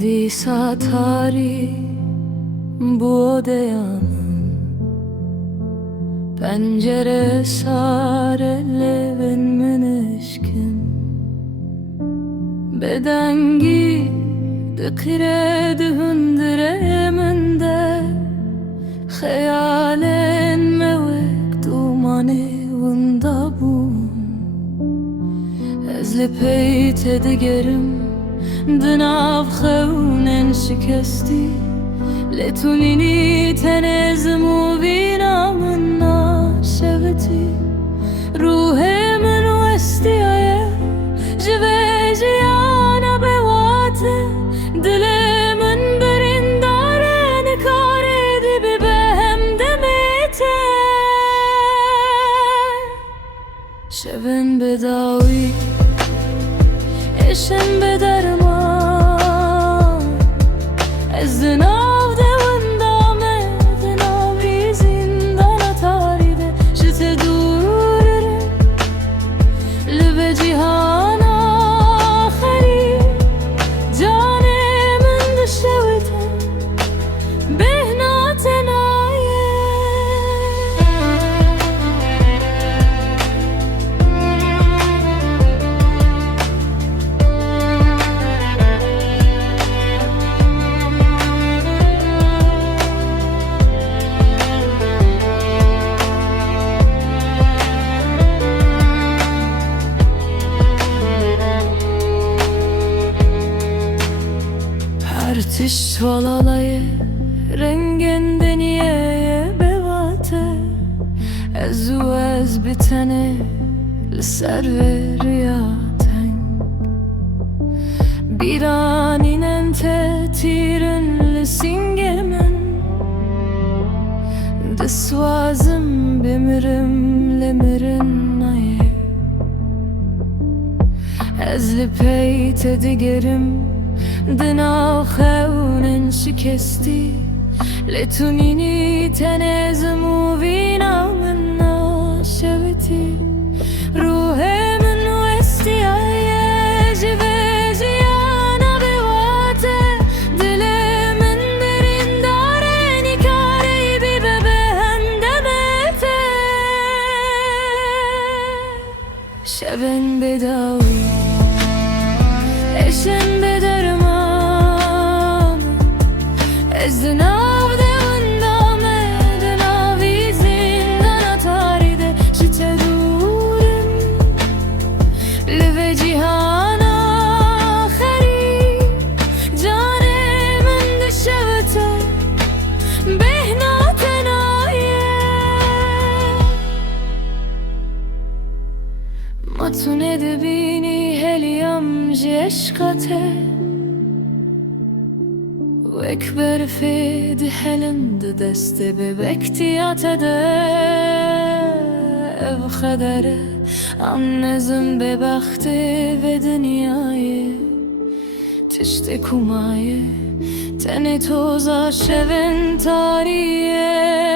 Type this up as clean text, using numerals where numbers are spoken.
دی ساتاری بودیم pencere sarelerin menişkin bedengi dikiredi hündüreminde hayalen mevek dumani vundabun ezli peyte digerim dinav khawnen şikesti letunini tenezmu binamın شبتي روحي من وستيايا جباجي أنا بواته دلي من برين دارين كاردي ببهم دميته شبن بداوي إشن بدرمان الزناف Artiş valalayı rengin deniyeye bevate ezu ez bitene lser ve riyaten bir an inen tetirin lisingemen desvazım bimirim lemirin naye ezli peyte digerim دناو خونن شکستی لتونینی تنزمو بینا من ناشبتی روح من وستی آیه جبجی آنا بواته دل من برین دارنی کاری بی ببهم دمته شبن بداوی اشن بدرم الزناف ده وندامه دناوی زندان تاریده جته دورم لوه جیهان آخری جان من ده شبته بهنا تنایه ما تو ندبینی هلیم جی عشقته وأكبر في دحلند دست ببكتياته بخدره عم نزم ببختي في دنياي تشتكو معي تاني توزا شبن تاريه